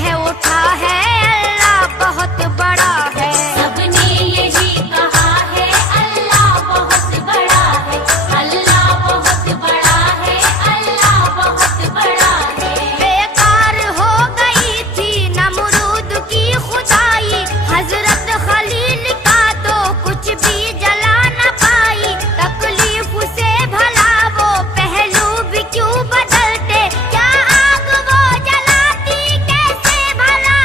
कह उठा है अल्लाह बहुत बड़ा है। सबने यही कहा है अल्लाह बहुत बड़ा है, अल्लाह बहुत बड़ा है, अल्लाह बहुत बड़ा है। बेकार हो गई थी नमरूद की खुदाई, हजरत खलील का तो कुछ भी जला न पाई। तकलीफ से भला वो पहलू भी क्यों बदलते, क्या आग वो जलाती कैसे भला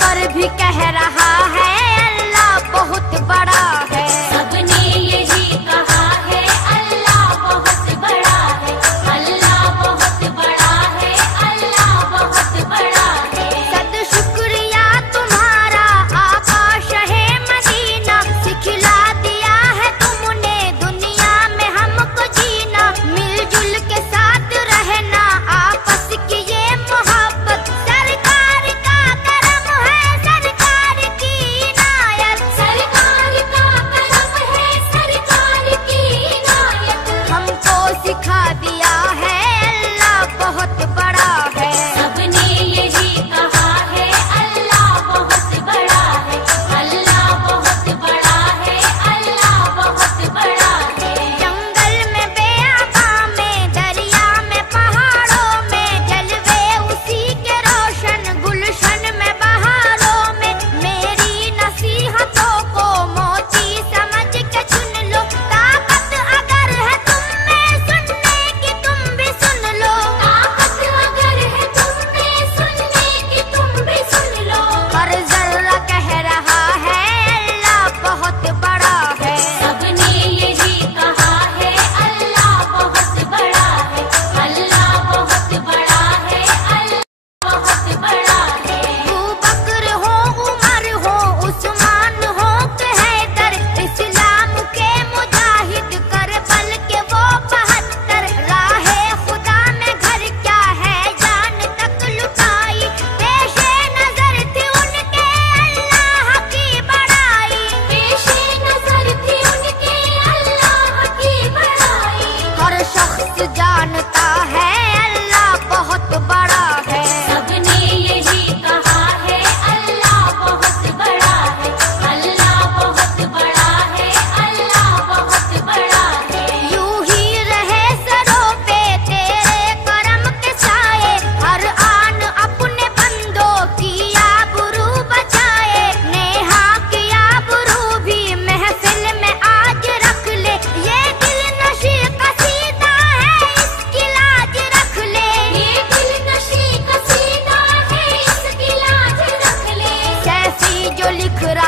पर भी कह रहा है अल्लाह बहुत बड़ा है। सबने यही कहा है अल्लाह बहुत बड़ा है, अल्लाह बहुत बड़ा है, अल्लाह बहुत बड़ा है। सद शुक्रिया तुम्हारा आका शहे मदीना, सिखला दिया है तुमने दुनिया में हमको जीना। मिलजुल के साथ रहना आपस की ये मोहब्बत, सरकार का करम है सरकार की इनायत। सरकार का करम है सरकार की इनायत। हमको सिखा दिया है अल्लाह बहुत बड़ा है। सबने यही कहा है अल्लाह बहुत बड़ा है, अल्लाह बहुत बड़ा है, अल्लाह बहुत बड़ा है। जंगल में बेआबा में, दरिया में पहाड़ों में, जलवे उसी के रोशन गुलशन में बहारों में। मेरी नसीहतों को मोती समझ के चुन लो, ताकत अगर है तुम में सुनने की तुम भी सुन लो। ताकत अगर है तुम में सुनने की तुम भी सुन लो। हर जर्रा कह रहा है अल्लाह बहुत बड़ा है। सबने यही कहा है अल्लाह बहुत बड़ा है, अल्लाह बहुत बड़ा है, अल्लाह बहुत बड़ा है। अबू बकर हो, उमर हो, उस्मान हो कि हैदर, इस्लाम के मुजाहिद करबल के वो 72। राहे खुदा में घर क्या है जान तक लुटाई, पेशे नजर थी उनके अल्लाह की बड़ाई। पेशे नजर थी उनके अल्लाह की बड़ाई। हर शख्स जानता है अल्लाह बहुत बड़ा है। सबने यही कहा है अल्लाह बहुत बड़ा है, अल्लाह बहुत बड़ा है, अल्लाह बहुत बड़ा है। यूं ही रहे सरों पे तेरे करम के साए, हर आन अपने बंदों की आबरू बचाए। नेहा की आबरू भी महफिल में आज रख ले, ये दिल नशी कसीदा है इसकी लाज रख ले। ये दिल नशी कसीदा है इसकी लाज रख ले। सैफी जो लिख रहा